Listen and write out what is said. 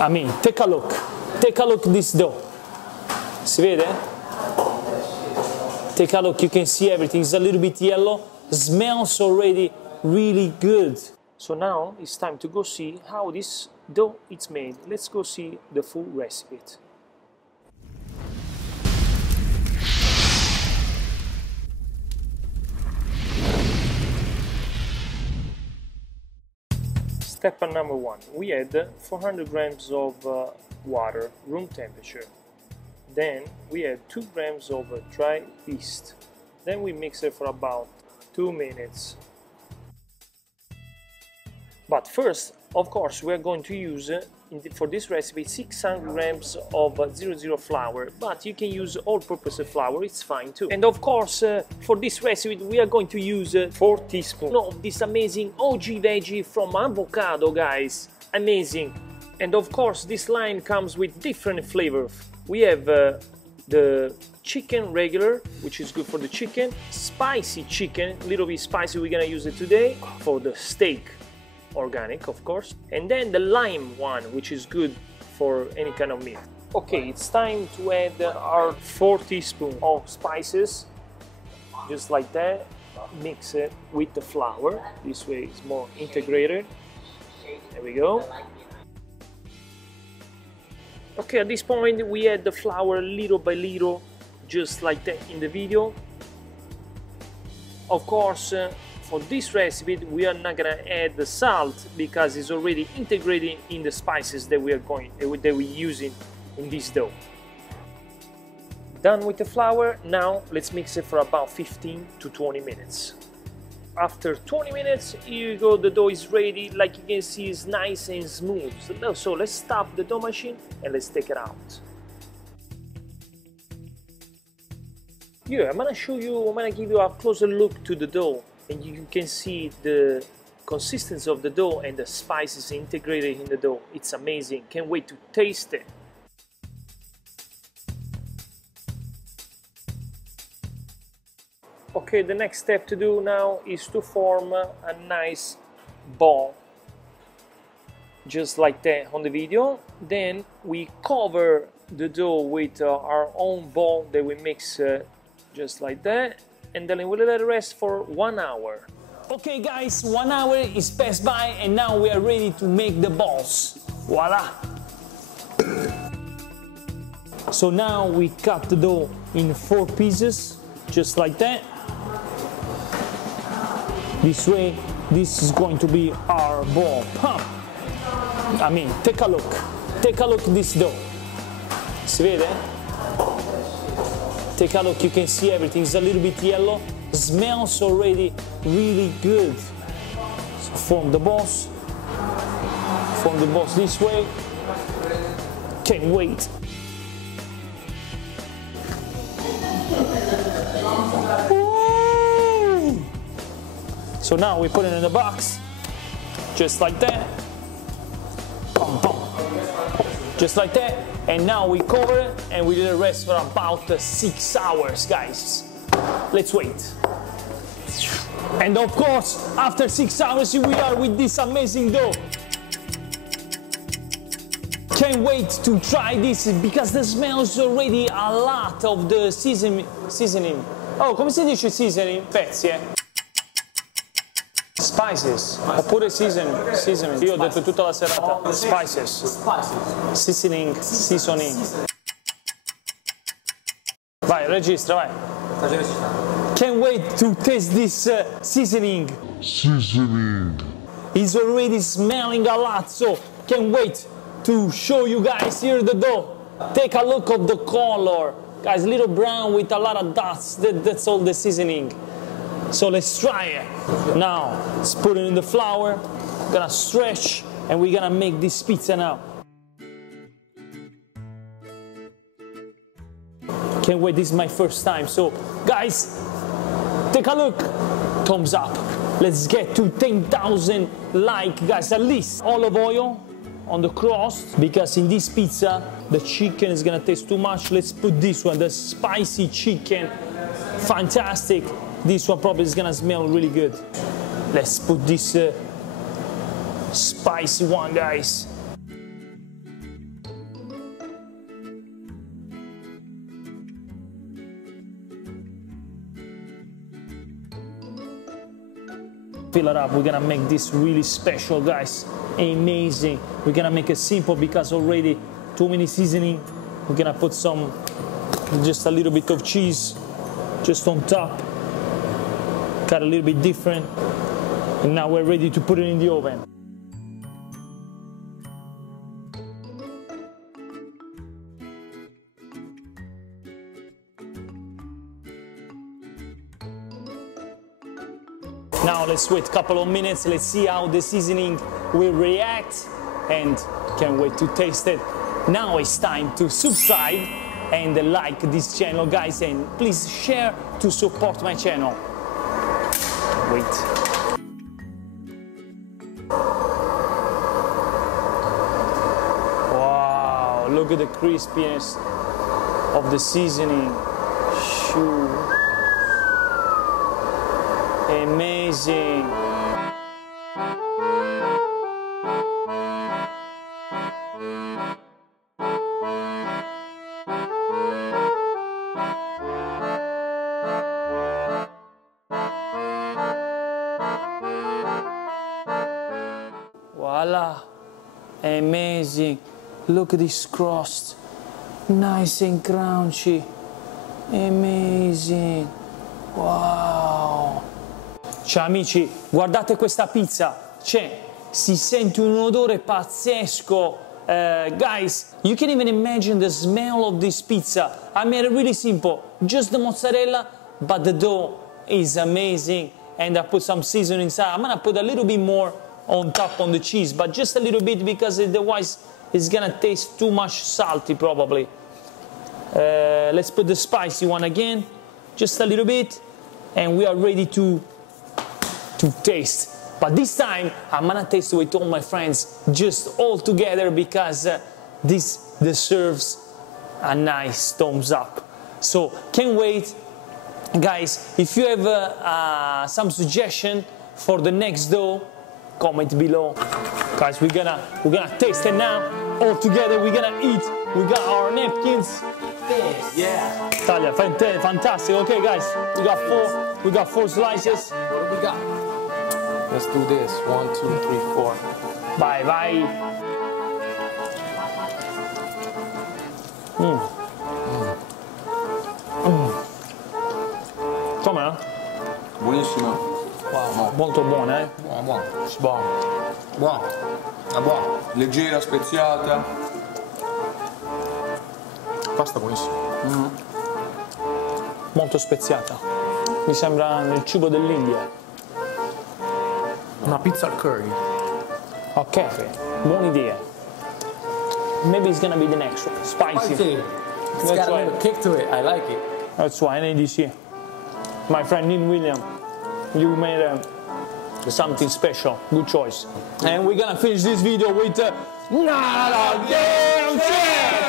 I mean, take a look this dough. Si vede? Take a look, you can see everything. It's a little bit yellow. Smells already really good. So now it's time to go see how this dough is made. Let's go see the full recipe. Step number 1. We add 400 grams of water, room temperature. Then we add 2 grams of dry yeast. Then we mix it for about 2 minutes. But first, of course, we are going to use, for this recipe, 600 grams of 00 flour, but you can use all-purpose flour, it's fine too. And of course, for this recipe, we are going to use 4 teaspoons of this amazing OG veggie from avocado, guys. Amazing. And of course, this line comes with different flavors. We have the chicken regular, which is good for the chicken, spicy chicken, a little bit spicy, we're gonna use it today, for the steak. Organic, of course, and then the lime one, which is good for any kind of meat. Okay, it's time to add our 4 teaspoons of spices, just like that. Mix it with the flour. This way it's more integrated. There we go. Okay, at this point we add the flour little by little, just like that in the video. Of course, for this recipe, we are not gonna add the salt because it's already integrated in the spices that we're using in this dough. Done with the flour. Now let's mix it for about 15 to 20 minutes. After 20 minutes, here you go. The dough is ready. Like you can see, it's nice and smooth. So let's stop the dough machine and let's take it out. Here, I'm gonna give you a closer look to the dough. And you can see the consistency of the dough and the spices integrated in the dough. It's amazing. Can't wait to taste it. Okay, the next step to do now is to form a nice ball. Just like that on the video. Then we cover the dough with our own ball that we mix just like that. And then we'll let it rest for 1 hour. Okay guys, 1 hour is passed by and now we are ready to make the balls. Voila! So now we cut the dough in 4 pieces, just like that. This way, this is going to be our ball. I mean, take a look. Take a look at this dough. Si vede? Take a look, you can see everything. It's a little bit yellow. Smells already really good. So form the balls. Form the balls this way. Can't wait. Ooh. So now we put it in the box, just like that. Just like that. And now we cover it and we let it rest for about 6 hours, guys. Let's wait. And of course, after 6 hours, we are with this amazing dough. Can't wait to try this because the smell is already a lot of the seasoning. Oh, come si dice seasoning? Spezie. Spices, oppure seasoning. Io ho detto tutta la serata. Spices. Seasoning. Vai, registra, vai. Can't wait to taste this seasoning. It's already smelling a lot, so can't wait to show you guys here the dough. Take a look at the color. Guys, a little brown with a lot of dots. That's all the seasoning. So let's try it. Now, let's put it in the flour. Gonna stretch, and we're gonna make this pizza now. Can't wait, this is my first time. So, guys, take a look. Thumbs up. Let's get to 10,000 likes, guys, at least. Olive oil on the crust, because in this pizza, the chicken is gonna taste too much. Let's put this one, the spicy chicken. Fantastic. This one probably is gonna smell really good. Let's put this spicy one, guys. fill it up. We're gonna make this really special, guys. Amazing. We're gonna make it simple because already too many seasoning. We're gonna put some, just a little bit of cheese just on top. Cut a little bit different. And now we're ready to put it in the oven. Now let's wait a couple of minutes, let's see how the seasoning will react, and can't wait to taste it. Now it's time to subscribe and like this channel, guys, and please share to support my channel. Wait. Wow, look at the crispiness of the seasoning. Shoo. Amazing. Voila. Amazing. Look at this crust. Nice and crunchy. Amazing. Wow. Ciao amici, guardate questa pizza, si sente un odore pazzesco. Guys, you can even imagine the smell of this pizza. I made it really simple, just the mozzarella, but the dough is amazing, and I put some seasoning inside. I'm gonna put a little bit more on top on the cheese, but just a little bit because otherwise it's gonna taste too much salty probably. Let's put the spicy one again, just a little bit, and we are ready to taste. But this time I'm gonna taste with all my friends, just all together, because this deserves a nice thumbs up. So can't wait, guys. If you have some suggestion for the next dough, comment below. Guys, we're gonna taste it now all together. We're gonna eat. We got our napkins. Yeah. Italia, fantastic. Okay, guys, we got four slices. What do we got? Let's do this. 1, 2, 3, 4. Vai, vai. Com'è? Buonissimo. Wow, molto buona, eh? Buono, buono. Buono. Buono. È buono. Leggera, speziata. Pasta buonissima. Molto speziata. Mi sembra il cibo dell'India. Una pizza al curry. Ok, buona idea. Maybe it's gonna be the next one. Spicy. It's got a little kick to it. I like it. That's why NADC. My friend Neil William, you made something special. Good choice. And we're gonna finish this video with another damn chef.